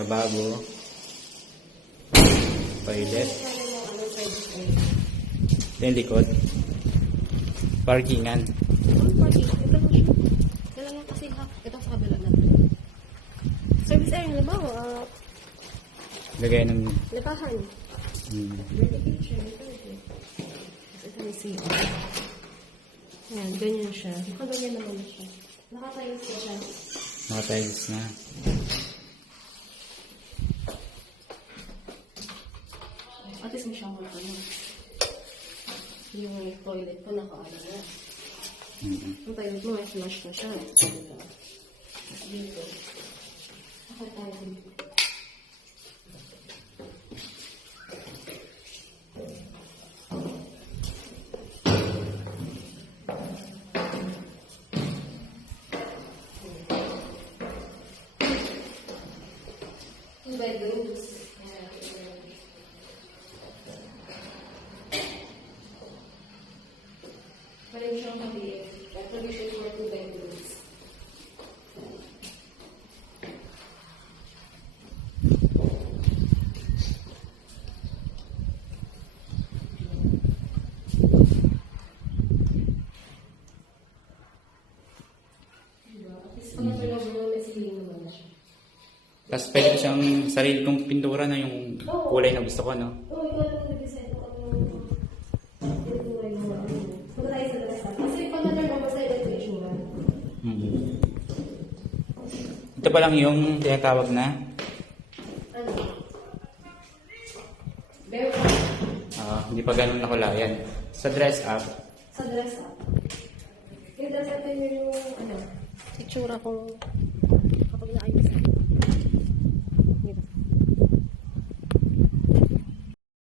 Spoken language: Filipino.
Lababo. Toilet. Ito yung likod. Parkingan. Parking. Ito lang siya. Ito lang kasi ha. Ito sa kabila na. Service area, labaw. Lagay ng... Labahan. Ready picture. Ito yung CR. Yan, ganyan siya. Ganyan naman siya. Nakatayos siya. Nakatayos na. At least may shower ka na. Yung toilet ko nakaano na. Yung toilet mo may flush na siya. Dito. Nakatayo dito. Two bedrooms. Maraming siyang maliit. Provision for 2 bedrooms. At least pag turnover mo, may ceiling naman na siya. Tapos pwede ko siyang sarili kong pintura na yung kulay na gusto ko, no? Oo, ikaw lang nag-design ko ang kulay mo. Punta tayo sa lasal. Kasi pag na-turnover sa'yo, ito yung itsura. Ito pa lang yung tinatawag na Ano? Very hindi pa ganun nakulayan. Sa dress up, sa dress up. Yung dress up yun yung itsura ko kapag naayos.